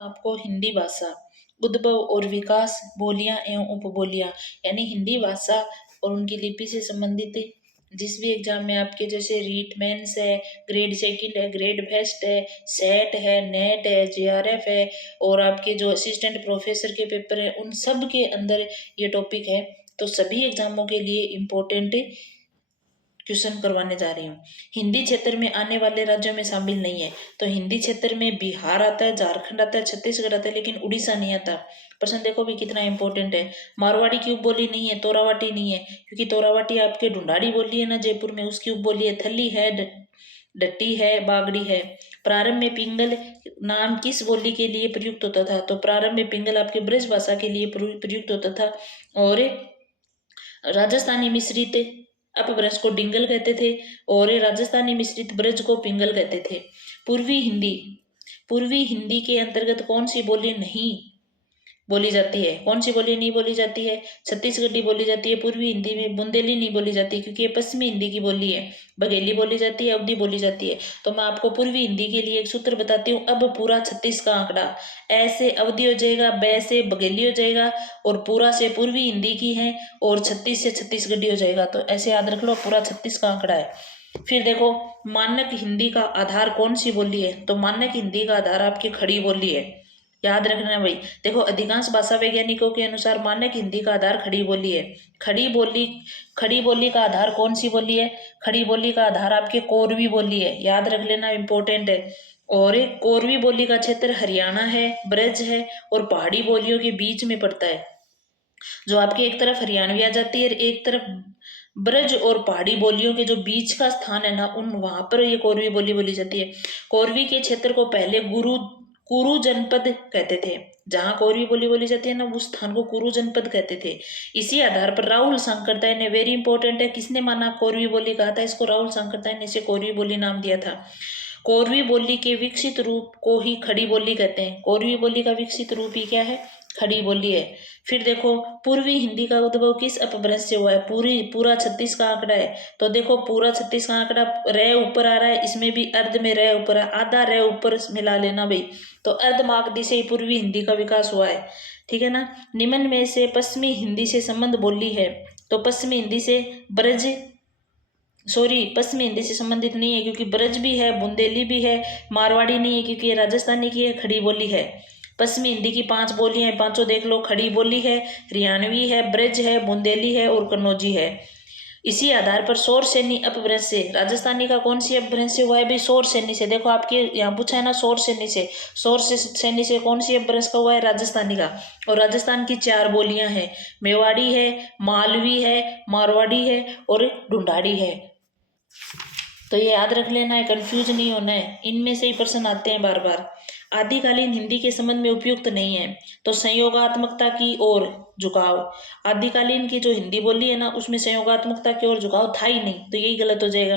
आपको हिंदी भाषा उद्भव और विकास, बोलियां एवं उपबोलियां, यानी हिंदी भाषा और उनकी लिपि से संबंधित जिस भी एग्जाम में आपके जैसे रीट मेंस है, ग्रेड सेकंड है, ग्रेड फर्स्ट है, सेट है, नेट है, जेआरएफ है और आपके जो असिस्टेंट प्रोफेसर के पेपर है, उन सब के अंदर ये टॉपिक है। तो सभी एग्जामों के लिए इम्पोर्टेंट क्वेश्चन करवाने जा रही हूँ। हिंदी क्षेत्र में आने वाले राज्यों में शामिल नहीं है। तो हिंदी क्षेत्र में बिहार आता है, झारखंड आता है, छत्तीसगढ़ आता है, लेकिन उड़ीसा नहीं आता। प्रश्न देखो भी कितना इंपॉर्टेंट है। मारवाड़ी की उपबोली नहीं है, तोरावाटी नहीं है, क्योंकि तोरावाटी आपके ढूंढाड़ी बोली है ना जयपुर में, उसकी उपबोली है। थली है, डट्टी है, बागड़ी है। प्रारंभ में पिंगल नाम किस बोली के लिए प्रयुक्त होता था? तो प्रारंभ में पिंगल आपके ब्रज भाषा के लिए प्रयुक्त होता था। और राजस्थानी मिश्रित अपभ्रंश को डिंगल कहते थे और राजस्थानी मिश्रित ब्रज को पिंगल कहते थे। पूर्वी हिंदी के अंतर्गत कौन सी बोली नहीं बोली जाती है? कौन सी बोली नहीं बोली जाती है? छत्तीसगढ़ी बोली जाती है। पूर्वी हिंदी में बुंदेली नहीं बोली जाती, क्योंकि ये पश्चिमी हिंदी की बोली है। बघेली बोली जाती है, अवधी बोली जाती है। तो मैं आपको पूर्वी हिंदी के लिए एक सूत्र बताती हूँ। अब पूरा 36 का आंकड़ा, ऐसे अवधि हो जाएगा, बै से बघेली हो जाएगा और पूरा से पूर्वी हिंदी की है और 36 से छत्तीसगढ़ी हो जाएगा। तो ऐसे याद रख लो, पूरा 36 का आंकड़ा है। फिर देखो, मानक हिंदी का आधार कौन सी बोली है? तो मानक हिंदी का आधार आपकी खड़ी बोली है। याद रखना भाई। देखो, अधिकांश भाषा वैज्ञानिकों के अनुसार मानक हिंदी का आधार खड़ी बोली है। खड़ी बोली का आधार कौन सी बोली है? खड़ी बोली का आधार आपके कोरवी बोली है। याद रख लेना, इंपॉर्टेंट है। और कोरवी बोली का क्षेत्र हरियाणा है, ब्रज है और पहाड़ी बोलियों के बीच में पड़ता है। जो आपके एक तरफ हरियाणवी आ जाती है और एक तरफ ब्रज और पहाड़ी बोलियों के जो बीच का स्थान है ना, उन वहां पर ये कोरवी बोली बोली जाती है। कोरवी के क्षेत्र को पहले कुरु जनपद कहते थे। जहां कोरवी बोली बोली जाती है ना, उस स्थान को कुरु जनपद कहते थे। इसी आधार पर राहुल सांकरताय ने, वेरी इंपॉर्टेंट है, किसने माना कोरवी बोली कहा था इसको? राहुल सांकरताय ने इसे कोरवी बोली नाम दिया था। कोरवी बोली के विकसित रूप को ही खड़ी बोली कहते हैं। कोरवी बोली का विकसित रूप ही क्या है? खड़ी बोली है। फिर देखो, पूर्वी हिंदी का उद्भव किस अपभ्रंश से हुआ है? पूरा 36 का आंकड़ा है। तो देखो, पूरा 36 का आंकड़ा, रे ऊपर आ रहा है, इसमें भी अर्ध में रे ऊपर है, आधा रे ऊपर मिला लेना भाई। तो अर्ध मागधी से ही पूर्वी हिंदी का विकास हुआ है। ठीक है ना। निम्न में से पश्चिमी हिंदी से संबंध बोली है? तो पश्चिमी हिंदी से पश्चिमी हिंदी से संबंधित नहीं है, क्योंकि ब्रज भी है, बुंदेली भी है, मारवाड़ी नहीं है क्योंकि ये राजस्थानी की है, खड़ी बोली है। पश्चिमी हिंदी की 5 बोलियां हैं, पांचों देख लो। खड़ी बोली है, हरियाणवी है, ब्रज है, बुंदेली है और कन्नौजी है। इसी आधार पर शोर सैनी अपभ्रंश से राजस्थानी का कौन सी अपभ्रंश से हुआ है भाई? शोर सैनी से। देखो, आपके यहाँ पूछा है ना, शोर सैनी से। सैनी से कौन सी अपभ्रंश का हुआ है? राजस्थानी का। और राजस्थान की 4 बोलियां हैं, मेवाड़ी है, मालवी है, मारवाड़ी है और ढूंढाड़ी है। तो ये याद रख लेना है, कंफ्यूज नहीं होना है, इनमें से ही प्रश्न आते हैं बार बार। आदिकालीन हिंदी के संबंध में उपयुक्त नहीं है। तो संयोगात्मकता की ओर झुकाव। आदिकालीन की जो हिंदी बोली है ना, उसमें संयोगात्मकता की ओर झुकाव था ही नहीं, तो यही गलत हो जाएगा।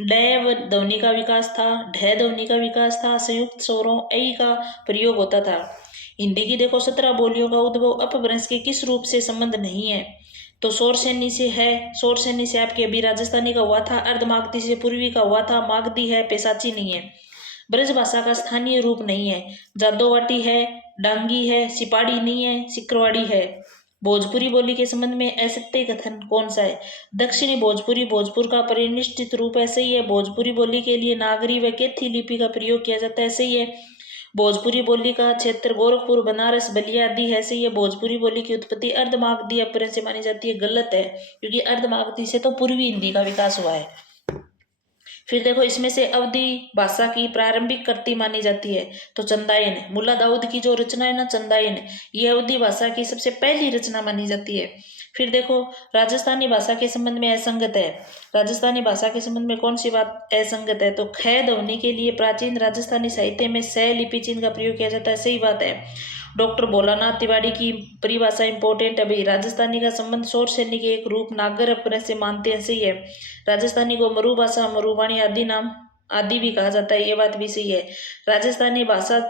ड ध्वनि का विकास था, ढ ध्वनि का विकास था, संयुक्त स्वरों ऐ का प्रयोग होता था। हिंदी की देखो 17 बोलियों का उद्भव अपभ्रंश के किस रूप से संबंध नहीं है? तो शोर सैनी से है। शोर सैनी से आपके अभी राजस्थानी का हुआ था, अर्ध मागधी से पूर्वी का हुआ था, मागधी है, पेशाची नहीं है। ब्रज भाषा का स्थानीय रूप नहीं है। जादोवाटी है, डांगी है, सिपाड़ी नहीं है, सिक्रवाड़ी है। भोजपुरी बोली के संबंध में असत्य कथन कौन सा है? दक्षिणी भोजपुरी भोजपुर का परिनिष्ठित रूप है, सही है। भोजपुरी बोली के लिए नागरी व कैथी लिपि का प्रयोग किया जाता है, सही है। भोजपुरी बोली का क्षेत्र गोरखपुर, बनारस, बलिया आदि है, सही है। भोजपुरी बोली की उत्पत्ति अर्धमागधी अपभ्रंश से मानी जाती है, गलत है, क्योंकि अर्धमागधी से तो पूर्वी हिंदी का विकास हुआ है। फिर देखो, इसमें से अवधी भाषा की प्रारंभिक कृति मानी जाती है तो चंदायन है। मुल्ला दाऊद की जो रचना है ना, चंदायन, ये अवधी भाषा की सबसे पहली रचना मानी जाती है। फिर देखो, राजस्थानी भाषा के संबंध में असंगत है। राजस्थानी भाषा के संबंध में कौन सी बात असंगत है? तो ख ध्वनि के लिए प्राचीन राजस्थानी साहित्य में स लिपि चिन्ह का प्रयोग किया जाता है, सही बात है। डॉक्टर भोलानाथ तिवारी की परिभाषा इंपॉर्टेंट है भाई। राजस्थानी का संबंध शोर सैनी के एक रूप नागर अपभ्रंश से मानते हैं, सही है। राजस्थानी को मरु भाषा, मरुवाणी आदि नाम आदि भी कहा जाता है, ये बात भी सही है। राजस्थानी भाषा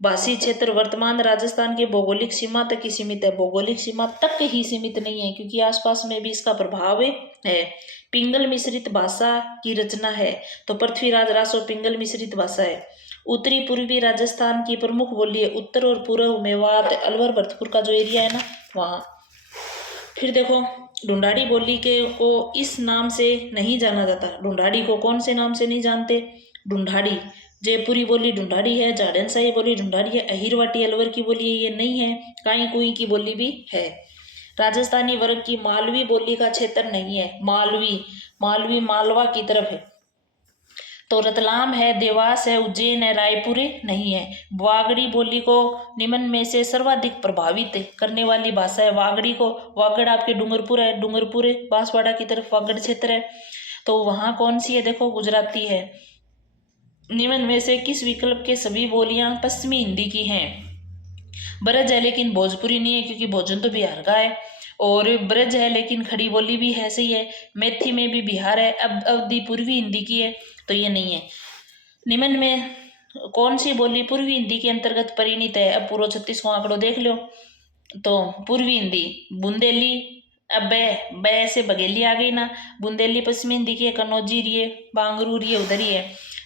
भाषी क्षेत्र वर्तमान राजस्थान के भौगोलिक सीमा तक ही सीमित है। भौगोलिक सीमा तक ही सीमित नहीं है, क्योंकि आसपास में भी इसका प्रभाव है। पिंगल मिश्रित भाषा की रचना है, तो पृथ्वीराज रासो पिंगल मिश्रित भाषा है। उत्तरी पूर्वी राजस्थान की प्रमुख बोली है। उत्तर और पूर्व मेवात अलवर भरतपुर का जो एरिया है ना वहाँ। फिर देखो ढूंढाड़ी बोली के को इस नाम से नहीं जाना जाता। ढूंढाड़ी को कौन से नाम से नहीं जानते? ढूंढाड़ी। जयपुरी बोली ढूंढाड़ी है, झाड़नसाई बोली ढूंढाड़ी है, अहिरवाटी अलवर की बोली है ये नहीं है, काई कुई की बोली भी है। राजस्थानी वर्ग की मालवी बोली का क्षेत्र नहीं है। मालवी, मालवी मालवा की तरफ है। तो रतलाम है, देवास है, उज्जैन है, रायपुर नहीं है। वागड़ी बोली को निम्न में से सर्वाधिक प्रभावित करने वाली भाषा है वागड़ी को। वागड़ आपके डूंगरपुर है, डूंगरपुर बांसवाड़ा की तरफ वागड़ क्षेत्र है। तो वहाँ कौन सी है? देखो गुजराती है। निम्न में से किस विकल्प के सभी बोलियां पश्चिमी हिंदी की हैं? ब्रज है लेकिन भोजपुरी नहीं है क्योंकि भोजन तो बिहार का है। और ब्रज है लेकिन खड़ी बोली भी है, सही है। मैथी में भी बिहार है। अब अवधि पूर्वी हिंदी की है तो ये नहीं है। निम्न में कौन सी बोली पूर्वी हिंदी के अंतर्गत परिणित है? अब पूर्व 36 को आंकड़ो देख लो। तो पूर्वी हिंदी बुंदेली, अब बै से बघेली आ गई ना। बुंदेली पश्चिमी हिंदी की है, कन्नौजी रही है, बांगरू रही है, उधर ही है।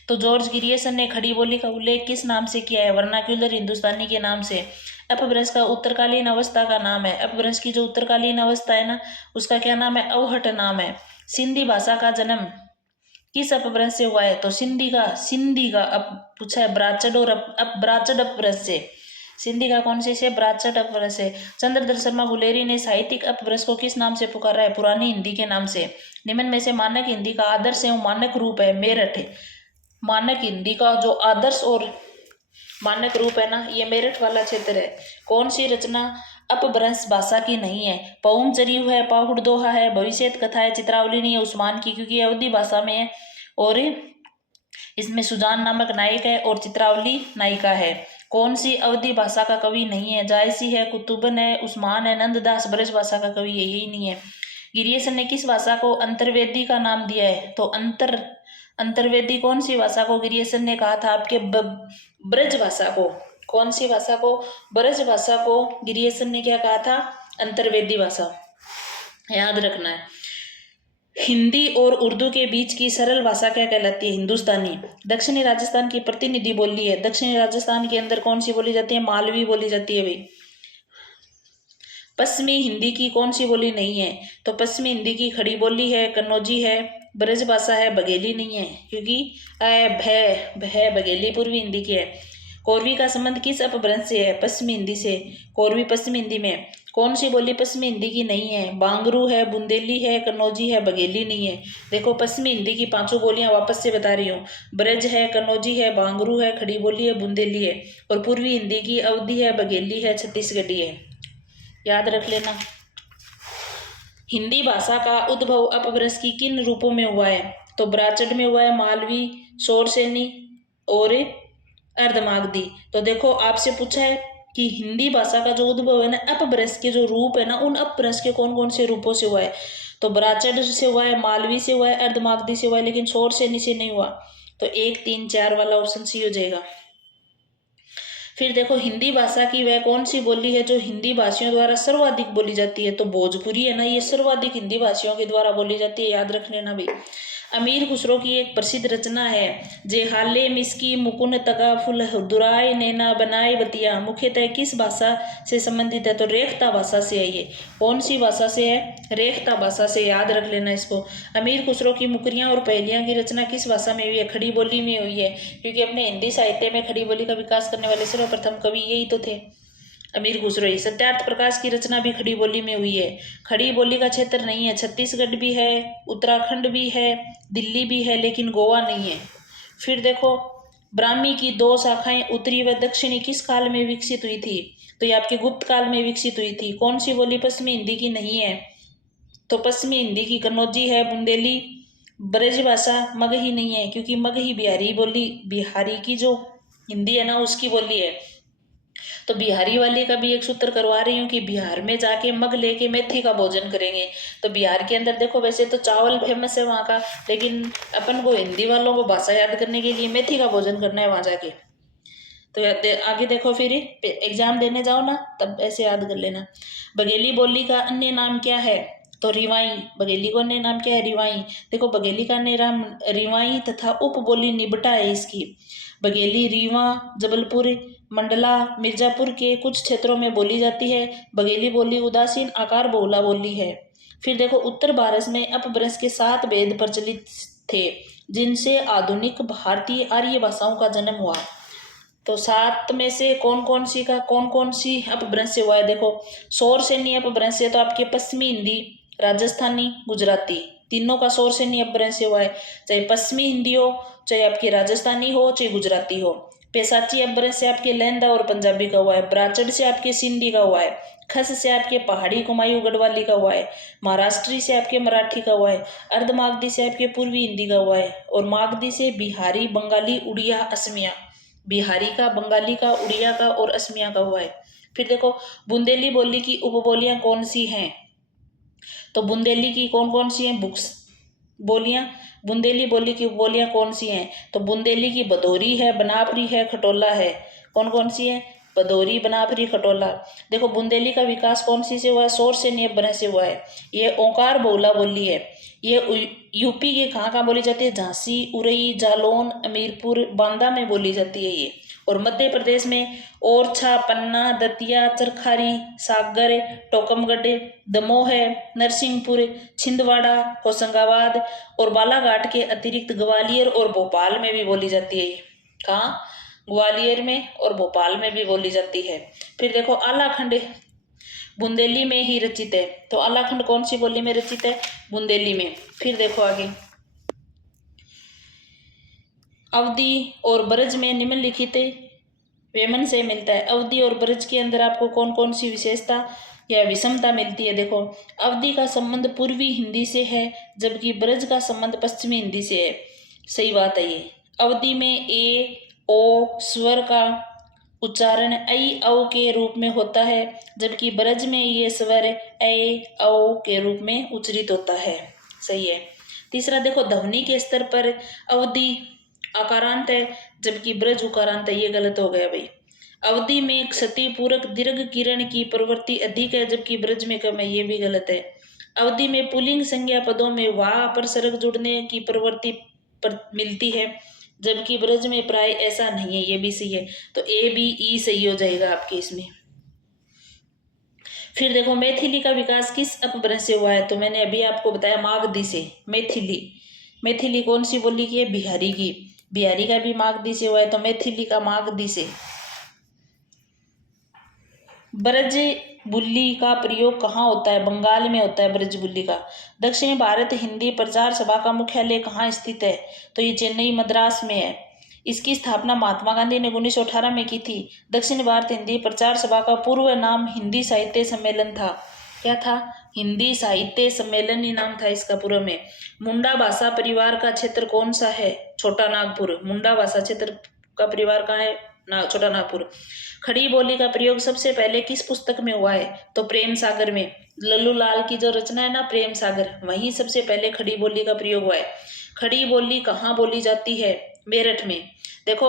तो जॉर्ज गिरियसन ने खड़ी बोली का उल्लेख किस नाम से किया है? वर्नाक्यूलर हिंदुस्तानी के नाम से। अपभ्रंश का उत्तरकालीन अवस्था का नाम है। अपभ्रंश की जो उत्तरकालीन अवस्था है ना उसका क्या नाम है? अवहट नाम है। सिंधी भाषा का जन्म किस अपभ्रंश से हुआ है? तो सिंधी का अब पूछा है ब्राचड और ब्राचड अपभ्रंश से। सिंधी का कौन से? ब्राचड अपभ्रंश से। चंद्रधर शर्मा गुलेरी ने साहित्यिक अपभ्रंश को किस नाम से पुकारा है? पुरानी हिंदी के नाम से। निम्न में से मानक हिंदी का आदर्श एवं मानक रूप है मेरठ। मानक हिंदी का जो आदर्श और मानक रूप है ना ये मेरठ वाला क्षेत्र है। कौन सी रचना अपभ्रंश भाषा की नहीं है? पहुम चरियु है, पाहुड़ दोहा है, भविष्यत कथा है, चित्रावली नहीं है उस्मान की क्योंकि अवधि भाषा में है। और इसमें सुजान नामक नायक है और चित्रावली नायिका है। कौन सी अवधि भाषा का कवि नहीं है? जायसी है, कुतुबन है, उस्मान है, नंददास ब्रज भाषा का कवि है, यही नहीं है। गिरियसन ने किस भाषा को अंतर्वेदी का नाम दिया है? तो अंतर्वेदी कौन सी भाषा को गिरियसन ने कहा था? आपके ब्रज भाषा को। कौन सी भाषा को? ब्रज भाषा को गिरियसन ने क्या कहा था? अंतर्वेदी भाषा, याद रखना है। हिंदी और उर्दू के बीच की सरल भाषा क्या कहलाती है? हिंदुस्तानी। दक्षिणी राजस्थान की प्रतिनिधि बोली है। दक्षिणी राजस्थान के अंदर कौन सी बोली जाती है? मालवी बोली जाती है भाई। पश्चिमी हिंदी की कौन सी बोली नहीं है? तो पश्चिमी हिंदी की खड़ी बोली है, कन्नौजी है, ब्रज भाषा है, बघेली नहीं है क्योंकि भय बघेली पूर्वी हिंदी की है। कोरवी का संबंध किस अपभ्रंश से है? पश्चिमी हिंदी से। कोरवी पश्चिमी हिंदी में कौन सी बोली पश्चिमी हिंदी की नहीं है? बांगरू है, बुंदेली है, कन्नौजी है, बघेली नहीं है। देखो पश्चिमी हिंदी की पांचों बोलियां वापस से बता रही हूँ। ब्रज है, कन्नौजी है, बांगरू है, खड़ी बोली है, बुंदेली है। और पूर्वी हिंदी की अवधि है, बघेली है, छत्तीसगढ़ी है, याद रख लेना। हिंदी भाषा का उद्भव अपभ्रंश की किन रूपों में हुआ है? तो ब्राचड में हुआ है, मालवी, शोरसेनी और अर्धमागधी। तो देखो आपसे पूछा है कि हिंदी भाषा का जो उद्भव है ना अपभ्रंश के जो रूप है ना उन अपभ्रंश के कौन कौन से रूपों से हुआ है? तो ब्राचड से हुआ है, मालवी से हुआ है, अर्धमागधी से हुआ है, लेकिन शोरसेनी से नहीं हुआ। तो 1, 3, 4 वाला ऑप्शन सी हो जाएगा। फिर देखो हिंदी भाषा की वह कौन सी बोली है जो हिंदी भाषियों द्वारा सर्वाधिक बोली जाती है? तो भोजपुरी है ना, ये सर्वाधिक हिंदी भाषियों के द्वारा बोली जाती है, याद रख लेना भी। अमीर खुसरो की एक प्रसिद्ध रचना है जे हाले मिसकी मुकुन तगा फुल दुराय नैना बनाए बतिया, मुख्यतः किस भाषा से संबंधित है? तो रेखता भाषा से है ये। कौन सी भाषा से है? रेखता भाषा से, याद रख लेना इसको। अमीर खुसरो की मुकरियां और पहेलियां की रचना किस भाषा में हुई है? खड़ी बोली में हुई है क्योंकि अपने हिंदी साहित्य में खड़ी बोली का विकास करने वाले सर्वप्रथम कवि यही तो थे, अमीर खुसरो ही। सत्यार्थ प्रकाश की रचना भी खड़ी बोली में हुई है। खड़ी बोली का क्षेत्र नहीं है, छत्तीसगढ़ भी है, उत्तराखंड भी है, दिल्ली भी है, लेकिन गोवा नहीं है। फिर देखो ब्राह्मी की 2 शाखाएं उत्तरी व दक्षिणी किस काल में विकसित हुई थी? तो ये आपके गुप्त काल में विकसित हुई थी। कौन सी बोली पश्चिमी हिंदी की नहीं है? तो पश्चिमी हिंदी की कन्नौजी है, बुंदेली, ब्रज भाषा, मगही नहीं है क्योंकि मगही बिहारी बोली, बिहारी की जो हिंदी है ना उसकी बोली है। तो बिहारी वाले का भी एक सूत्र करवा रही हूँ कि बिहार में जाके मग लेके मेथी का भोजन करेंगे। तो बिहार के अंदर देखो वैसे तो चावल फेमस है वहाँ का, लेकिन अपन को हिंदी वालों को भाषा याद करने के लिए मेथी का भोजन करना है वहाँ जाके। तो आगे देखो फिर एग्जाम देने जाओ ना तब ऐसे याद कर लेना। बघेली बोली का अन्य नाम क्या है? तो रिवाई, बघेली को अन्य नाम क्या है? रिवाई। देखो बघेली का अन्य नाम रिवाई तथा उपबोली निबटा है इसकी। बघेली रीवा, जबलपुर, मंडला, मिर्जापुर के कुछ क्षेत्रों में बोली जाती है। बघेली बोली उदासीन आकार बहुला बोली है। फिर देखो उत्तर भारत में अपभ्रंश के 7 भेद प्रचलित थे जिनसे आधुनिक भारतीय आर्य भाषाओं का जन्म हुआ। तो 7 में से कौन कौन सी अपभ्रंश से हुआ है? देखो शौर सेनी अपभ्रंश से तो आपके पश्चिमी हिंदी, राजस्थानी, गुजराती, तीनों का शौर सेनी अपभ्रंश से हुआ है। चाहे पश्चिमी हिंदी हो, चाहे आपकी राजस्थानी हो, चाहे गुजराती हो। पेशाची अपभ्रंश से आपके लहंदा और पंजाबी का हुआ है। ब्राचड़ से आपके सिंधी का हुआ है। खस से आपके पहाड़ी कुमायूं गढ़वाली का हुआ है। महाराष्ट्री से आपके मराठी का हुआ है। अर्धमागधी से आपके पूर्वी हिंदी का हुआ है। और मागधी से बिहारी, बंगाली, उड़िया, असमिया। बिहारी का, बंगाली का, उड़िया का और असमिया का हुआ है। फिर देखो बुंदेली बोली की उपबोलियां कौन सी हैं? तो बुंदेली की कौन सी हैं बुक्स बोलियां? बुंदेली बोली की उपबोलियां कौन सी हैं? तो बुंदेली की भदोरी है, बनाफरी है, खटोला है। कौन सी है? भदोरी, बनाफरी, खटोला। देखो बुंदेली का विकास कौन सी से हुआ है? शौर से नियम से हुआ है। ये ओंकार बहुला बोली है। ये यूपी के कहाँ बोली जाती है? झांसी, उरई, जालौन, अमीरपुर, बांदा में बोली जाती है ये। और मध्य प्रदेश में ओरछा, पन्ना, दतिया, चरखारी, सागर, टोकमगढ़, दमोह, नरसिंहपुर, छिंदवाड़ा, होशंगाबाद और बालाघाट के अतिरिक्त ग्वालियर और भोपाल में भी बोली जाती है ये। कहाँ? ग्वालियर में और भोपाल में भी बोली जाती है। फिर देखो आलाखंड बुंदेली में ही रचित है। तो आलाखंड कौन सी बोली में रचित है? बुंदेली में। फिर देखो आगे अवधी और ब्रज में निम्नलिखित वेमन से मिलता है। अवधी और ब्रज के अंदर आपको कौन सी विशेषता या विषमता मिलती है? देखो अवधी का संबंध पूर्वी हिंदी से है जबकि ब्रज का संबंध पश्चिमी हिंदी से है। सही बात है ये। अवधी में ए ओ स्वर का उच्चारण ऐ औ के रूप में होता है जबकि ब्रज में ये स्वर ऐ औ के रूप में उच्चरित होता है। सही है। तीसरा देखो ध्वनि के स्तर पर अवधी आकारांत है जबकि ब्रज उकारांत है। ये गलत हो गया भाई। अवधि में क्षति पूरक दीर्घ किरण की प्रवृत्ति अधिक है जबकि ब्रज में कम है। ये भी गलत है। अवधि में पुल्लिंग संज्ञा पदों में वाह पर सर्ग जुड़ने की प्रवृत्ति मिलती है जबकि ब्रज में प्राय ऐसा नहीं है। ये भी सही है। तो ए बी ई सही हो जाएगा आपके इसमें। फिर देखो मैथिली का विकास किस अपभ्रंश से हुआ है? तो मैंने अभी आपको बताया मागधी से। मैथिली कौन सी बोली की है? बिहारी की। बिहारी का भी मागधी से हुआ है तो मैथिली का मागधी से। ब्रज बुल्ली का प्रयोग कहाँ होता है? बंगाल में होता है ब्रज बुल्ली का। दक्षिण भारत हिंदी प्रचार सभा का मुख्यालय कहाँ स्थित है? तो ये चेन्नई मद्रास में है। इसकी स्थापना महात्मा गांधी ने 1918 में की थी। दक्षिण भारत हिंदी प्रचार सभा का पूर्व नाम हिंदी साहित्य सम्मेलन था। क्या था? हिंदी साहित्य सम्मेलन ही नाम था इसका पूर्व में। मुंडा भाषा परिवार का क्षेत्र कौन सा है? छोटा नागपुर। मुंडा भाषा क्षेत्र का परिवार कहाँ है? छोटा नागपुर। खड़ी बोली का प्रयोग सबसे पहले किस पुस्तक में हुआ है? तो प्रेम सागर में। लल्लू लाल की जो रचना है ना प्रेम सागर, वहीं सबसे पहले खड़ी बोली का प्रयोग हुआ है। खड़ी बोली कहाँ बोली जाती है? मेरठ में। देखो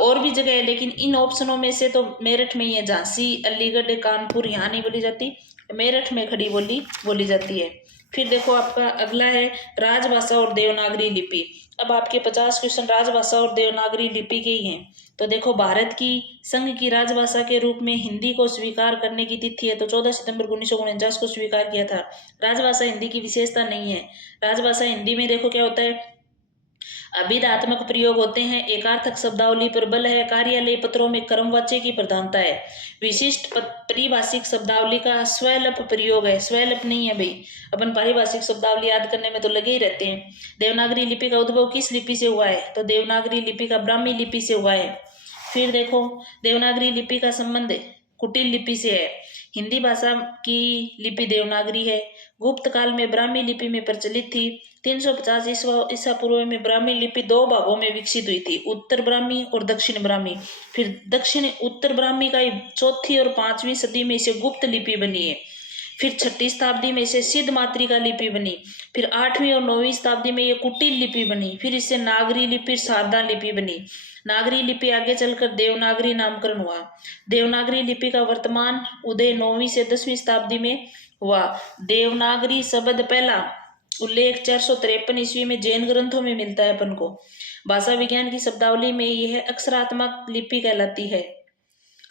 और भी जगह है लेकिन इन ऑप्शनों में से तो मेरठ में ही है। झांसी, अलीगढ़, कानपुर यहाँ नहीं बोली जाती। मेरठ में खड़ी बोली बोली जाती है। फिर देखो आपका अगला है राजभाषा और देवनागरी लिपि। अब आपके 50 क्वेश्चन राजभाषा और देवनागरी लिपि के ही हैं। तो देखो भारत की संघ की राजभाषा के रूप में हिंदी को स्वीकार करने की तिथि है तो 14 सितंबर 1949 को स्वीकार किया था। राजभाषा हिंदी की विशेषता नहीं है। राजभाषा हिंदी में देखो क्या होता है? अभिधात्मक प्रयोग होते हैं, एकार्थक शब्दावली पर बल है, कार्यालय पत्रों में क्रमवाच्य की प्रधानता है, विशिष्ट परिभाषिक शब्दावली का स्वैलप प्रयोग है। स्वैलप नहीं है भाई, अपन पारिभाषिक शब्दावली याद करने में तो लगे ही रहते हैं। देवनागरी लिपि का उद्भव किस लिपि से हुआ है? तो देवनागरी लिपि का ब्राह्मी लिपि से हुआ है। फिर देखो देवनागरी लिपि का संबंध कुटिल लिपि से है। हिंदी भाषा की लिपि देवनागरी है। गुप्त काल में ब्राह्मी लिपि में प्रचलित थी। 350 ईसा पूर्व में ब्राह्मी लिपि 2 भागों में विकसित हुई थी, उत्तर ब्राह्मी और दक्षिण ब्राह्मी। फिर दक्षिण उत्तर ब्राह्मी का 4वीं और 5वीं सदी में इसे गुप्त लिपि बनी है। फिर 6ठी शताब्दी में इसे सिद्ध मातृका लिपि बनी। फिर 8वीं और 9वीं शताब्दी में ये कुटिल लिपि बनी। फिर इससे नागरी लिपि, शारदा लिपि बनी। नागरी लिपि आगे चलकर देवनागरी नामकरण हुआ। देवनागरी लिपि का वर्तमान उदय 9वीं से 10वीं शताब्दी में हुआ। देवनागरी शब्द पहला उल्लेख 453 ईस्वी में जैन ग्रंथों में मिलता है अपन को। भाषा विज्ञान की शब्दावली में यह अक्षरात्मक लिपि कहलाती है।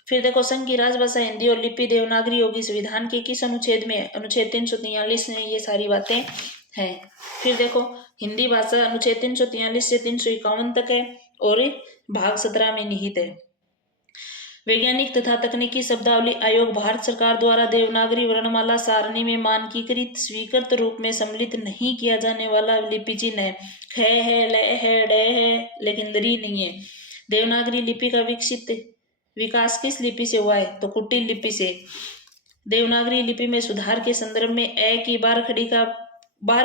फिर देखो, संघ की राजभाषा हिंदी और लिपि देवनागरी होगी। संविधान के किस अनुच्छेद में? अनुच्छेद 343 में ये सारी बातें हैं। फिर देखो, हिंदी भाषा अनुच्छेद 343 से 351 तक है और भाग 17 में निहित है। वैज्ञानिक तथा तकनीकी शब्दावली आयोग भारत सरकार द्वारा देवनागरी वर्णमाला सारणी में मानकीकृत स्वीकृत रूप में सम्मिलित नहीं किया जाने वाला लिपि चिन्ह है। ख है, ल है, ड है, लेकिन री नहीं है। देवनागरी लिपि का विकास किस लिपि से हुआ है? तो कुटिल लिपि से। देवनागरी लिपि में सुधार के संदर्भ में ए की बार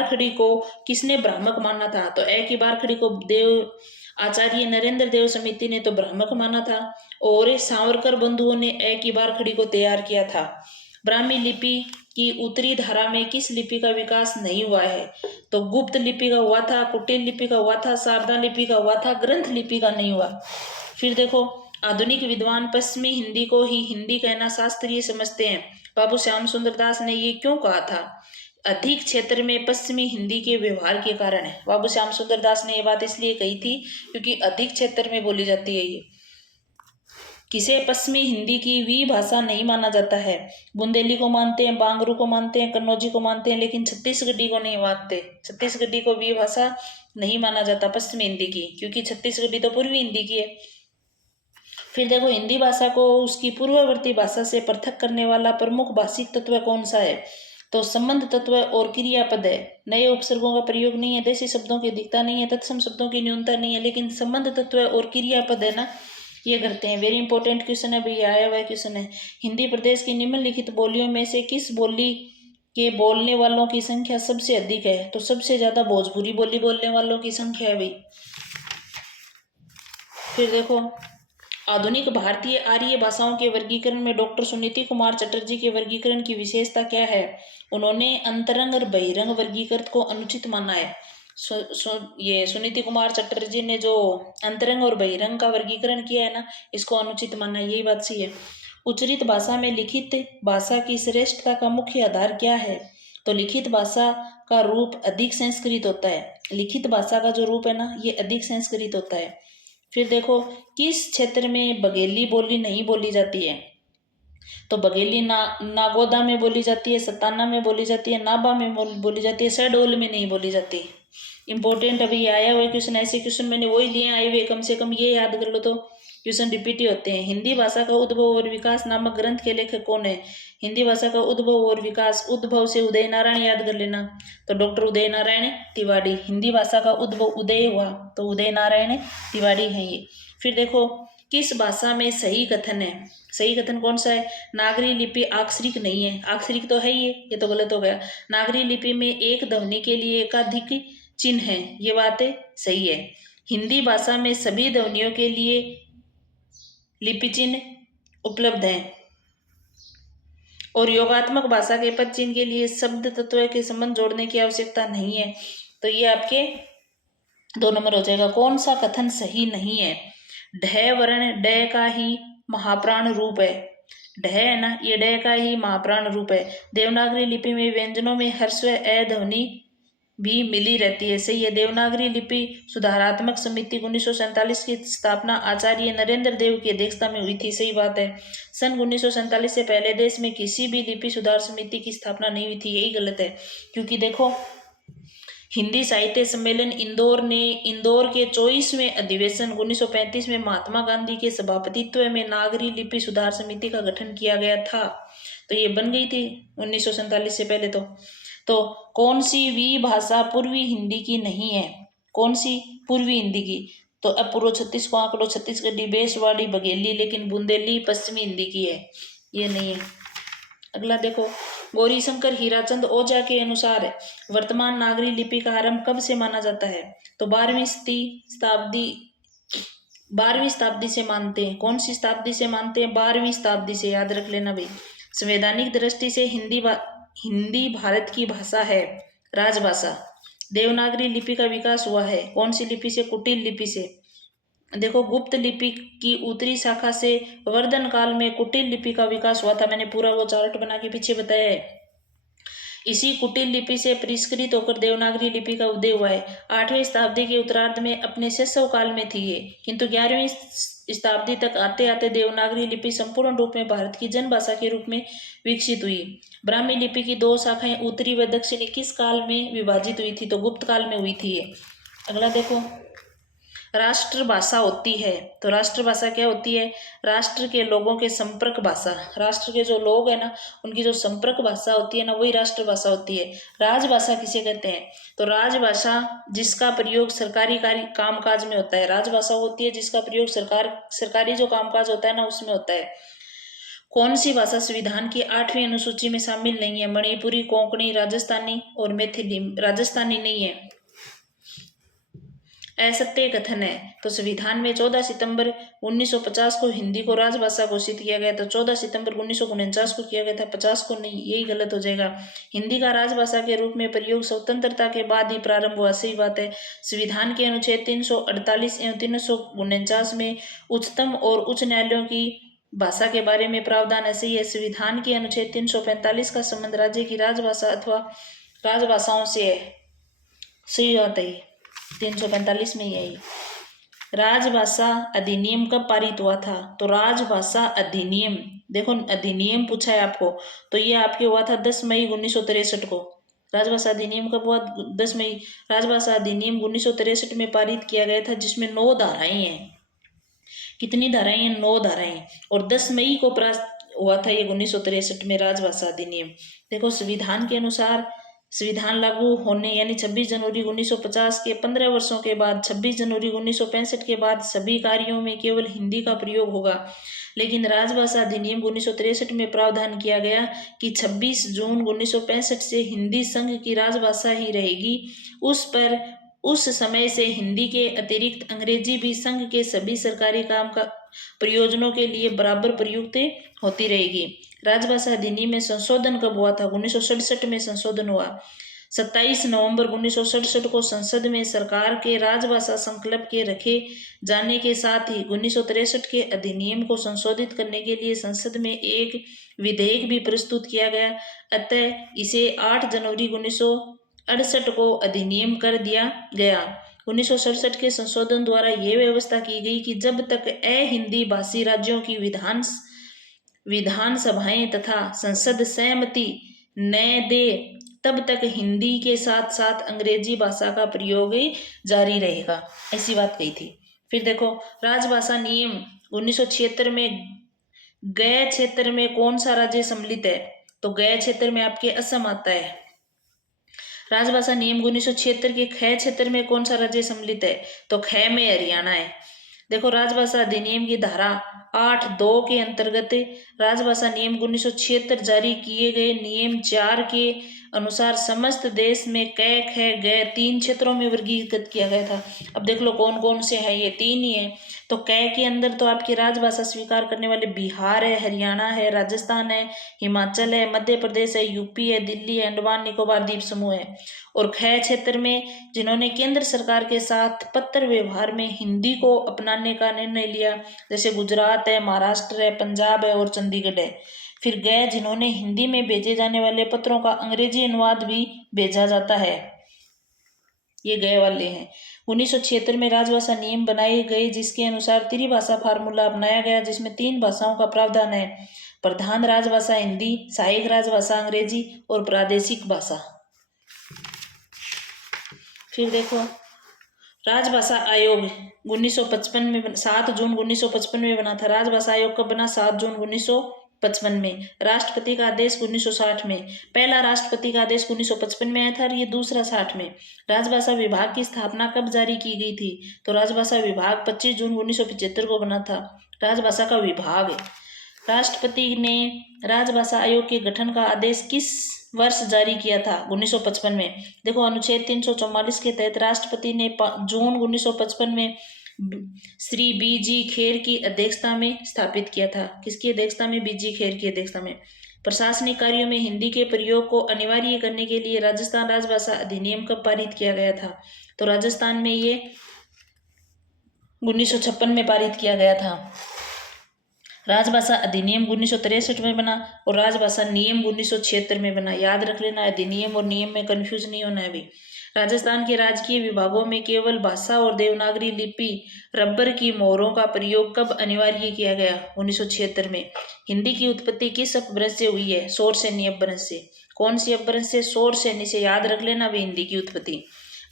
खड़ी को किसने भ्रामक माना था? तो ए की बार खड़ी को आचार्य नरेंद्र देव समिति ने तो भ्रामक माना था और सावरकर बंधुओं ने ए की बार खड़ी को तैयार किया था। ब्राह्मी लिपि की उत्तरी धारा में किस लिपि का विकास नहीं हुआ है? तो गुप्त लिपि का हुआ था, कुटिल लिपि का हुआ था, शारदा लिपि का हुआ था, ग्रंथ लिपि का नहीं हुआ। फिर देखो, आधुनिक विद्वान पश्चिमी हिंदी को ही हिंदी कहना शास्त्रीय समझते हैं। बाबू श्याम सुंदर दास ने ये क्यों कहा था? अधिक क्षेत्र में पश्चिमी हिंदी के व्यवहार के कारण है। बाबू श्याम सुंदर दास ने ये बात इसलिए कही थी क्योंकि अधिक क्षेत्र में बोली जाती है। ये किसे पश्चिमी हिंदी की वी भाषा नहीं माना जाता है? बुंदेली को मानते हैं, बांगरू को मानते हैं, कन्नौजी को मानते हैं, लेकिन छत्तीसगढ़ी को नहीं मानते। छत्तीसगढ़ी को वी भाषा नहीं माना जाता पश्चिमी हिंदी की, क्योंकि छत्तीसगढ़ी तो पूर्वी हिंदी की है। फिर देखो, हिंदी भाषा को उसकी पूर्ववर्ती भाषा से पृथक करने वाला प्रमुख भाषिक तत्व कौन सा है? तो संबंध तत्व और क्रियापद है। नए उपसर्गों का प्रयोग नहीं है, देशी शब्दों की अधिकता नहीं है, तत्सम शब्दों की न्यूनता नहीं है, लेकिन संबंध तत्व और क्रियापद है ना, ये करते हैं। वेरी इंपॉर्टेंट क्वेश्चन है भैया, आया हुआ क्वेश्चन है। हिंदी प्रदेश की निम्नलिखित बोलियों में से किस बोली के बोलने वालों की संख्या सबसे अधिक है? तो सबसे ज्यादा भोजपुरी बोली बोलने वालों की संख्या है भाई। फिर देखो, आधुनिक भारतीय आर्य भाषाओं के वर्गीकरण में डॉक्टर सुनीति कुमार चटर्जी के वर्गीकरण की विशेषता क्या है? उन्होंने अंतरंग और बहिरंग वर्गीकृत को अनुचित माना है। ये सुनीति कुमार चटर्जी ने जो अंतरंग और बहिरंग का वर्गीकरण किया है ना, इसको अनुचित माना है, यही बात सही है। उच्चरित भाषा में लिखित भाषा की श्रेष्ठता का मुख्य आधार क्या है? तो लिखित भाषा का रूप अधिक संस्कृत होता है। लिखित भाषा का जो रूप है ना, ये अधिक संस्कृत होता है। फिर देखो, किस क्षेत्र में बघेली बोली नहीं बोली जाती है? तो बघेली नागोदा में बोली जाती है, सताना में बोली जाती है, नाभा में बोली जाती है, शहडोल में नहीं बोली जाती। इंपॉर्टेंट अभी आया हुआ क्वेश्चन, ऐसे क्वेश्चन मैंने वही लिए आए हुए, कम से कम ये याद कर लो तो क्वेश्चन रिपीट ही होते हैं। हिंदी भाषा का उद्भव और विकास नामक ग्रंथ के लेखक कौन है? हिंदी भाषा का उद्भव और विकास, उद्भव से उदय नारायण याद कर लेना, तो डॉक्टर उदय नारायण तिवारी। हिंदी भाषा का उद्भव उदय हुआ तो उदय नारायण तिवारी है ये। फिर देखो, किस भाषा में सही कथन है? सही कथन कौन सा है? नागरी लिपि अक्षरिक नहीं है। अक्षरिक तो है ही है, ये तो गलत हो गया। नागरी लिपि में एक ध्वनि के लिए एकाधिक चिन्ह है, ये बात सही है। हिंदी भाषा में सभी ध्वनियों के लिए लिपि चिन्ह उपलब्ध हैं और योगात्मक भाषा के पद चिन्ह के लिए शब्द तत्व के संबंध जोड़ने की आवश्यकता नहीं है। तो ये आपके 2 नंबर हो जाएगा। कौन सा कथन सही नहीं है? ढ वर्ण ड का ही महाप्राण रूप है। ढ है ना, ये ड का ही महाप्राण रूप है। देवनागरी लिपि में व्यंजनों में ह्रस्व ए ध्वनि भी मिली रहती है, सही है। देवनागरी लिपि सुधारात्मक समिति 1947 की स्थापना आचार्य नरेंद्र देव की अध्यक्षता में हुई थी, सही बात है। सन 1947 से पहले देश में किसी भी लिपि सुधार समिति की स्थापना नहीं हुई थी, यही गलत है। क्योंकि देखो, हिंदी साहित्य सम्मेलन इंदौर के 24वें अधिवेशन 1935 में महात्मा गांधी के सभापतित्व में नागरी लिपि सुधार समिति का गठन किया गया था, तो ये बन गई थी 1947 से पहले। तो कौन सी वी भाषा पूर्वी हिंदी की नहीं है? कौन सी? पूर्वी हिंदी की। तो अपूर्व छत्तीस को आंकड़ो, छत्तीसगढ़ी, बेसवाड़ी, बघेली, लेकिन बुंदेली पश्चिमी हिंदी की है, ये नहीं है। अगला देखो, गौरीशंकर हीराचंद ओझा के अनुसार वर्तमान नागरी लिपि का आरंभ कब से माना जाता है? तो 12वीं शताब्दी से मानते हैं। कौन सी शताब्दी से मानते हैं? 12वीं शताब्दी से, याद रख लेना भाई। संवैधानिक दृष्टि से हिंदी भारत की भाषा है, राजभाषा। देवनागरी लिपि का विकास हुआ है कौन सी लिपि से? कुटिल लिपि से। देखो गुप्त लिपि की उत्तरी शाखा से वर्धन काल में कुटिल लिपि का विकास हुआ था। मैंने पूरा वो चार्ट बना के पीछे बताया है। इसी कुटिल लिपि से परिष्कृत होकर देवनागरी लिपि का उदय हुआ है। 8वीं शताब्दी के उत्तरार्ध में अपने शैशव काल में थी ये, किंतु 11वीं शताब्दी तक आते आते देवनागरी लिपि संपूर्ण रूप में भारत की जनभाषा के रूप में विकसित हुई। ब्राह्मी लिपि की दो शाखाएं उत्तरी व दक्षिणी किस काल में विभाजित हुई थी? तो गुप्त काल में हुई थी ये। अगला देखो, राष्ट्रभाषा होती है, तो राष्ट्रभाषा क्या होती है? राष्ट्र के लोगों के संपर्क भाषा। राष्ट्र के जो लोग है ना, उनकी जो संपर्क भाषा होती है ना, वही राष्ट्रभाषा होती है। राजभाषा किसे कहते हैं? तो राजभाषा जिसका प्रयोग सरकारी कामकाज में होता है। राजभाषा होती है जिसका प्रयोग सरकारी जो कामकाज होता है ना, उसमें होता है। कौन सी भाषा संविधान की 8वीं अनुसूची में शामिल नहीं है? मणिपुरी, कोंकणी, राजस्थानी और मैथिली। राजस्थानी नहीं है, असत्य कथन है। तो संविधान में 14 सितंबर 1950 को हिंदी को राजभाषा घोषित किया गया, तो 14 सितंबर 1949 को किया गया था, 50 को नहीं, यही गलत हो जाएगा। हिंदी का राजभाषा के रूप में प्रयोग स्वतंत्रता के बाद ही प्रारंभ हुआ, सही बात है। संविधान के अनुच्छेद 348 एवं 349 में उच्चतम और उच्च न्यायालयों की भाषा के बारे में प्रावधान है, सही है। संविधान के अनुच्छेद 345 का संबंध राज्य की राजभाषा अथवा राजभाषाओं से है, सही बात है। 345 में यही। राजभाषा अधिनियम कब पारित हुआ था? तो राजभाषा अधिनियम, देखो अधिनियम पूछा है आपको, तो ये आपके हुआ था 10 मई 1963 को। राजभाषा अधिनियम कब हुआ? 10 मई। राजभाषा अधिनियम 1963 में पारित किया गया था, जिसमें 9 धाराएं हैं। कितनी धाराएं हैं? 9 धाराएं। और 10 मई को हुआ था ये 1963 में राजभाषा अधिनियम। देखो संविधान के अनुसार संविधान लागू होने यानी 26 जनवरी 1950 के 15 वर्षों के बाद 26 जनवरी 1965 के बाद सभी कार्यों में केवल हिंदी का प्रयोग होगा। लेकिन राजभाषा अधिनियम 1963 में प्रावधान किया गया कि 26 जून 1965 से हिंदी संघ की राजभाषा ही रहेगी। उस समय से हिंदी के अतिरिक्त अंग्रेजी भी संघ के सभी सरकारी काम का प्रयोजनों के लिए बराबर प्रयुक्त होती रहेगी। राजभाषा अधिनियम में संशोधन कब हुआ था? 1967 में संशोधन हुआ। 27 नवंबर 1967 को संसद में सरकार के राजभाषा संकल्प के रखे जाने के साथ ही 1963 के अधिनियम को संशोधित करने के लिए संसद में एक विधेयक भी प्रस्तुत किया गया। अतः इसे 8 जनवरी 1968 को अधिनियम कर दिया गया। 1967 के संशोधन द्वारा यह व्यवस्था की गई कि जब तक अहिंदी भाषी राज्यों की विधानसभाएं तथा संसद सहमति न दे, तब तक हिंदी के साथ साथ अंग्रेजी भाषा का प्रयोग जारी रहेगा, ऐसी बात कही थी। फिर देखो राजभाषा नियम 1976 में गया क्षेत्र में कौन सा राज्य सम्मिलित है? तो गया क्षेत्र में आपके असम आता है। राजभाषा नियम 1976 के ख क्षेत्र में कौन सा राज्य सम्मिलित है? तो ख में हरियाणा है। देखो राजभाषा अधिनियम की धारा 8(2) के अंतर्गत राजभाषा नियम 1976 जारी किए गए नियम 4 के अनुसार समस्त देश में क ख ग 3 क्षेत्रों में वर्गीकृत किया गया था। अब देख लो कौन कौन से हैं, ये 3 ही है। तो क के अंदर तो आपकी राजभाषा स्वीकार करने वाले बिहार है, हरियाणा है, राजस्थान है, हिमाचल है, मध्य प्रदेश है, यूपी है, दिल्ली है, अंडमान निकोबार द्वीप समूह है। और ख क्षेत्र में जिन्होंने केंद्र सरकार के साथ पत्र व्यवहार में हिंदी को अपनाने का निर्णय लिया, जैसे गुजरात है, महाराष्ट्र है, पंजाब है और चंडीगढ़ है। फिर गए जिन्होंने हिंदी में भेजे जाने वाले पत्रों का अंग्रेजी अनुवाद भी भेजा जाता है, ये गए वाले हैं। 1976 में राजभाषा नियम बनाए गए जिसके अनुसार त्रिभाषा फार्मूला अपनाया गया, जिसमें 3 भाषाओं का प्रावधान है। प्रधान राजभाषा हिंदी, सहायक राजभाषा अंग्रेजी और प्रादेशिक भाषा। फिर देखो राजभाषा आयोग 1955 में 7 जून 1955 में बना था। राजभाषा आयोग कब बना? 7 जून 1955 में। राष्ट्रपति का आदेश 1960 में। पहला राष्ट्रपति का आदेश 1955 में आया था और ये दूसरा 60 में। राजभाषा विभाग की स्थापना कब जारी की गई थी? तो राजभाषा विभाग 25 जून 1975 को बना था। राजभाषा का विभाग है। राष्ट्रपति ने राजभाषा आयोग के गठन का आदेश किस वर्ष जारी किया था? 1955 में। देखो अनुच्छेद 344 के तहत राष्ट्रपति ने जून 1955 में श्री बी जी खेर की अध्यक्षता में स्थापित किया था। किसकी अध्यक्षता में? बी जी खेर की अध्यक्षता में। प्रशासनिक कार्यों में हिंदी के प्रयोग को अनिवार्य करने के लिए राजस्थान राजभाषा अधिनियम कब पारित किया गया था? तो राजस्थान में ये 1956 में पारित किया गया था। राजभाषा अधिनियम 1963 में बना और राजभाषा नियम 1976 में बना। याद रख लेना, अधिनियम और नियम में कंफ्यूज नहीं होना है अभी। राजस्थान के राजकीय विभागों में केवल भाषा और देवनागरी लिपि रबर की मोहरों का प्रयोग कब अनिवार्य किया गया? 1976 में। हिंदी की उत्पत्ति किस अपभ्रंश से हुई है? शोर सैनी अपभ्रंश से। कौन सी अपभ्रंश से? शोर सैनी से। याद रख लेना भी हिंदी की उत्पत्ति।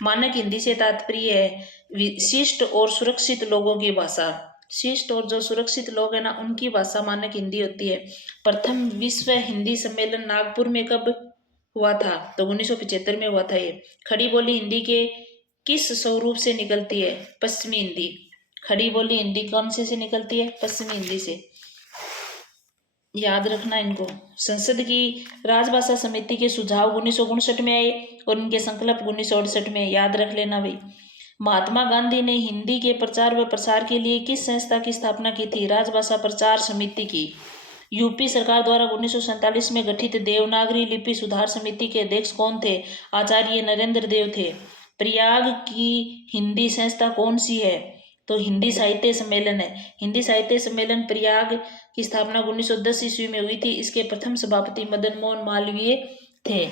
मानक हिंदी से तात्पर्य है विशिष्ट और सुरक्षित लोगों की भाषा। शिष्ट और जो सुरक्षित लोग हैं ना, उनकी भाषा मानक हिंदी होती है। प्रथम विश्व हिंदी सम्मेलन नागपुर में कब हुआ था? तो 1975 में हुआ था ये। खड़ी बोली हिंदी के किस स्वरूप से निकलती है? पश्चिमी हिंदी। खड़ी बोली हिंदी कौन से निकलती है? पश्चिमी हिंदी से। याद रखना इनको। संसद की राजभाषा समिति के सुझाव 1959 में आए और उनके संकल्प 1968 में। याद रख लेना भाई। महात्मा गांधी ने हिंदी के प्रचार व प्रसार के लिए किस संस्था की स्थापना की थी? राजभाषा प्रचार समिति की। यूपी सरकार द्वारा 1947 में गठित देवनागरी लिपि सुधार समिति के अध्यक्ष कौन थे? आचार्य नरेंद्र देव थे। प्रयाग की हिंदी संस्था कौन सी है? तो हिंदी साहित्य सम्मेलन है। हिंदी साहित्य सम्मेलन प्रयाग की स्थापना 1910 ईस्वी में हुई थी। इसके प्रथम सभापति मदन मोहन मालवीय थे।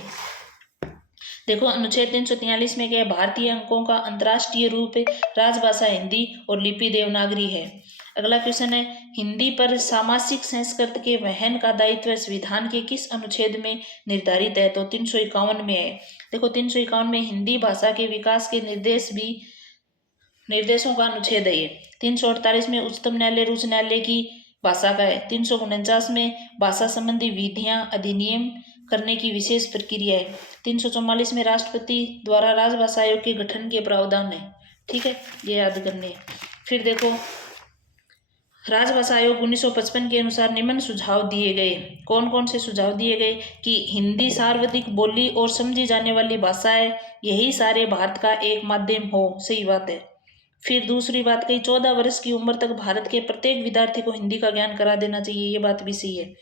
देखो अनुच्छेद 343 में क्या है? भारतीय अंकों का अंतर्राष्ट्रीय रूप राजभाषा हिंदी और लिपि देवनागरी है। अगला क्वेश्चन है, हिंदी पर सामासिक संस्कृत के वहन का दायित्व संविधान के किस अनुच्छेद में निर्धारित है? तो 351 में है। देखो 351 में हिंदी भाषा के विकास के निर्देशों का अनुच्छेद है ये। 348 में उच्चतम न्यायालय उच्च न्यायालय की भाषा का है। 349 में भाषा संबंधी विधियां अधिनियम करने की विशेष प्रक्रिया है। 344 में राष्ट्रपति द्वारा राजभाषा आयोग के गठन के प्रावधान है। ठीक है, ये याद करने हैं। फिर देखो राजभाषा आयोग 1955 के अनुसार निम्न सुझाव दिए गए। कौन कौन से सुझाव दिए गए? कि हिंदी सर्वाधिक बोली और समझी जाने वाली भाषा है, यही सारे भारत का एक माध्यम हो। सही बात है। फिर दूसरी बात कही 14 वर्ष की उम्र तक भारत के प्रत्येक विद्यार्थी को हिंदी का ज्ञान करा देना चाहिए। ये बात भी सही है।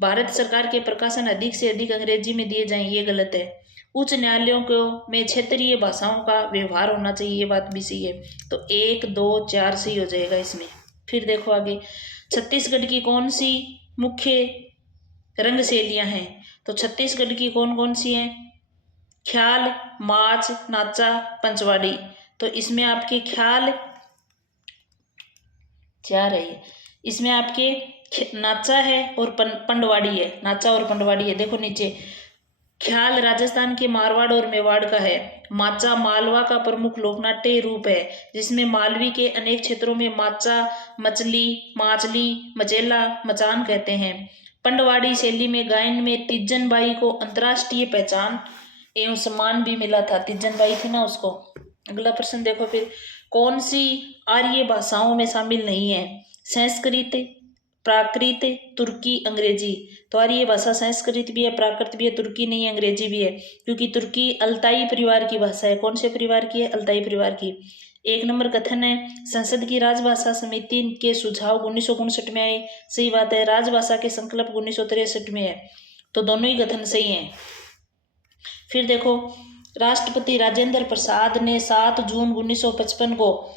भारत सरकार के प्रकाशन अधिक से अधिक अंग्रेजी में दिए जाएं, ये गलत है। उच्च न्यायालयों को में क्षेत्रीय भाषाओं का व्यवहार होना चाहिए, ये बात भी सही है। तो 1, 2, 4 सही हो जाएगा इसमें। फिर देखो आगे, छत्तीसगढ़ की कौन सी मुख्य रंग शैलियां हैं? तो छत्तीसगढ़ की कौन कौन सी हैं? ख्याल, माच, नाचा, पंचवाड़ी। तो इसमें आपके ख्याल 4 है। इसमें आपके नाचा है और पंडवाड़ी है। नाचा और पंडवाड़ी है। देखो नीचे, ख्याल राजस्थान के मारवाड़ और मेवाड़ का है। माचा मालवा का प्रमुख लोकनाट्य रूप है, जिसमें मालवी के अनेक क्षेत्रों में माचा, मचली, माचली, मचेला, मचान कहते हैं। पंडवाड़ी शैली में गायन में तिज्जन बाई को अंतर्राष्ट्रीय पहचान एवं सम्मान भी मिला था। तिज्जन बाई थी ना उसको। अगला प्रश्न देखो, फिर कौन सी आर्य भाषाओं में शामिल नहीं है? संस्कृत, प्राकृत, तुर्की, अंग्रेजी। तो आर्य भाषा संस्कृत भी है, प्राकृत भी है, तुर्की नहीं है, अंग्रेजी भी है, क्योंकि तुर्की अल्ताई परिवार की भाषा है। कौन से परिवार की है? अल्ताई परिवार की। 1 नंबर कथन है, संसद की राजभाषा समिति के सुझाव 1959 में आए। सही बात है। राजभाषा के संकल्प 1963 में है। तो दोनों ही कथन सही हैं। फिर देखो, राष्ट्रपति राजेंद्र प्रसाद ने 7 जून 1955 को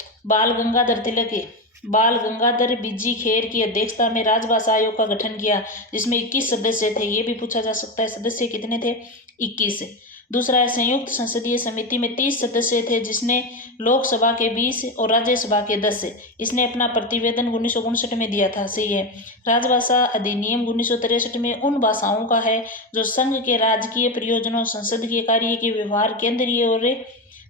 बाल गंगाधर बिजी खेर की अध्यक्षता में राजभाषा आयोग का गठन किया, जिसमें 21 सदस्य थे। ये भी पूछा जा सकता है, सदस्य कितने थे? 21। दूसरा है, संयुक्त संसदीय समिति में 30 सदस्य थे, जिसने लोकसभा के 20 और राज्यसभा के 10। इसने अपना प्रतिवेदन 1959 में दिया था। सही है। राजभाषा अधिनियम 1963 में उन भाषाओं का है जो संघ के राजकीय प्रयोजनों, संसद के कार्य के व्यवहार, केंद्रीय और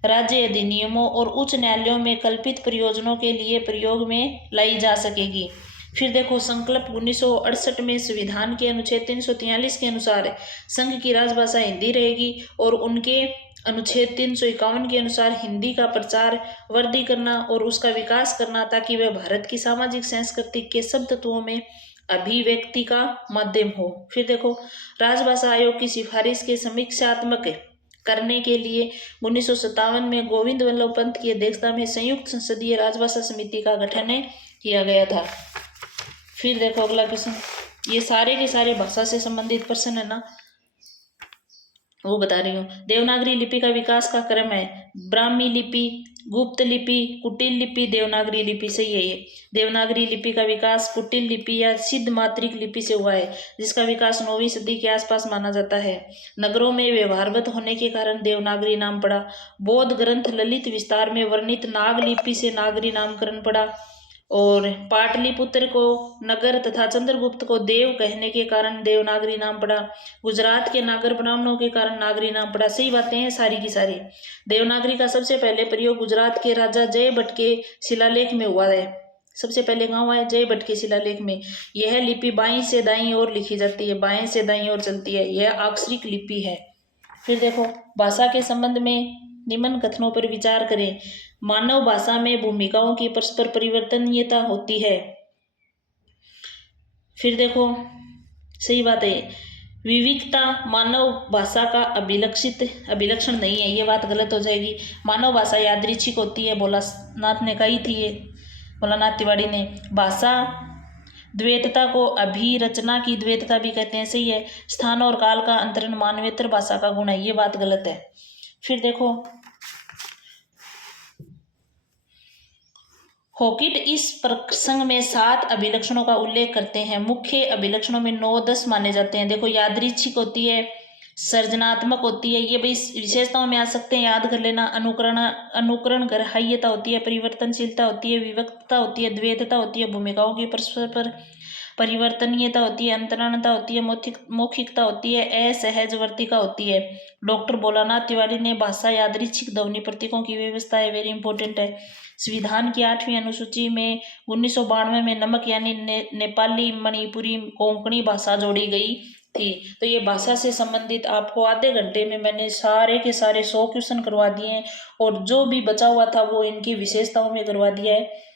राज्य अधिनियमों और उच्च न्यायालयों में कल्पित प्रयोजनों के लिए प्रयोग में लाई जा सकेगी। फिर देखो, संकल्प 1968 में संविधान के अनुच्छेद 343 के अनुसार संघ की राजभाषा हिंदी रहेगी और उनके अनुच्छेद 351 के अनुसार हिंदी का प्रचार, वृद्धि करना और उसका विकास करना, ताकि वह भारत की सामाजिक सांस्कृतिक के सब तत्वों में अभिव्यक्ति का माध्यम हो। फिर देखो, राजभाषा आयोग की सिफारिश के समीक्षात्मक करने के लिए 1957 में गोविंद वल्लभ पंत की अध्यक्षता में संयुक्त संसदीय राजभाषा समिति का गठन किया गया था। फिर देखो अगला क्वेश्चन, ये सारे के सारे भाषा से संबंधित प्रश्न है ना, वो बता रही हूँ। देवनागरी लिपि का विकास का क्रम है ब्राह्मी लिपि, गुप्त लिपि, कुटिल लिपि, देवनागरी लिपि। सही है ये। देवनागरी लिपि का विकास कुटिल लिपि या सिद्ध मात्रिक लिपि से हुआ है, जिसका विकास 9वीं सदी के आसपास माना जाता है। नगरों में व्यवहारवत होने के कारण देवनागरी नाम पड़ा। बौद्ध ग्रंथ ललित विस्तार में वर्णित नाग लिपि से नागरी नामकरण पड़ा। और पाटलिपुत्र को नगर तथा चंद्रगुप्त को देव कहने के कारण देवनागरी नाम पड़ा। गुजरात के नागर ब्राह्मणों के कारण नागरी नाम पड़ा। सही बातें हैं सारी की सारी। देवनागरी का सबसे पहले प्रयोग गुजरात के राजा जय भट्ट के शिलालेख में हुआ है। सबसे पहले कहाँ हुआ है? जय भट्ट के शिलालेख में। यह लिपि बाईं से दाईं ओर लिखी जाती है, बाएं से दाईं ओर चलती है। यह अक्षरिक लिपि है। फिर देखो, भाषा के संबंध में निम्न कथनों पर विचार करें। मानव भाषा में भूमिकाओं की परस्पर परिवर्तनीयता होती है। फिर देखो, सही बात है। विविधता मानव भाषा का अभिलक्षण नहीं है, ये बात गलत हो जाएगी। मानव भाषा यादृच्छिक होती है, भोलानाथ ने कही थी ये, भोलानाथ तिवारी ने। भाषा द्वैतता को अभिरचना की द्वैतता भी कहते हैं। सही है। स्थान और काल का अंतरण मानवेतर भाषा का गुण है, ये बात गलत है। फिर देखो, हॉकिट इस प्रसंग में 7 अभिलक्षणों का उल्लेख करते हैं। मुख्य अभिलक्षणों में 9-10 माने जाते हैं। देखो, यादृच्छिक होती है, सृजनात्मक होती है, ये भाई विशेषताओं में आ सकते हैं, याद कर लेना। अनुकरण ग्राह्यता होती है, परिवर्तनशीलता होती है, विविधता होती है, द्वैतता होती है, भूमिकाओं की परस्पर परिवर्तनीयता होती है, अंतरणता होती है, मौखिकता होती है, असहजवर्तिका होती है। डॉक्टर भोलानाथ तिवारी ने भाषा यादृच्छिक ध्वनि प्रतीकों की व्यवस्था है, वेरी इंपॉर्टेंट है। संविधान की 8वीं अनुसूची में 1992 में नमक यानी नेपाली, मणिपुरी, कोंकणी भाषा जोड़ी गई थी। तो ये भाषा से संबंधित आपको आधे घंटे में मैंने सारे के सारे 100 क्वेश्चन करवा दिए हैं, और जो भी बचा हुआ था वो इनकी विशेषताओं में करवा दिया है।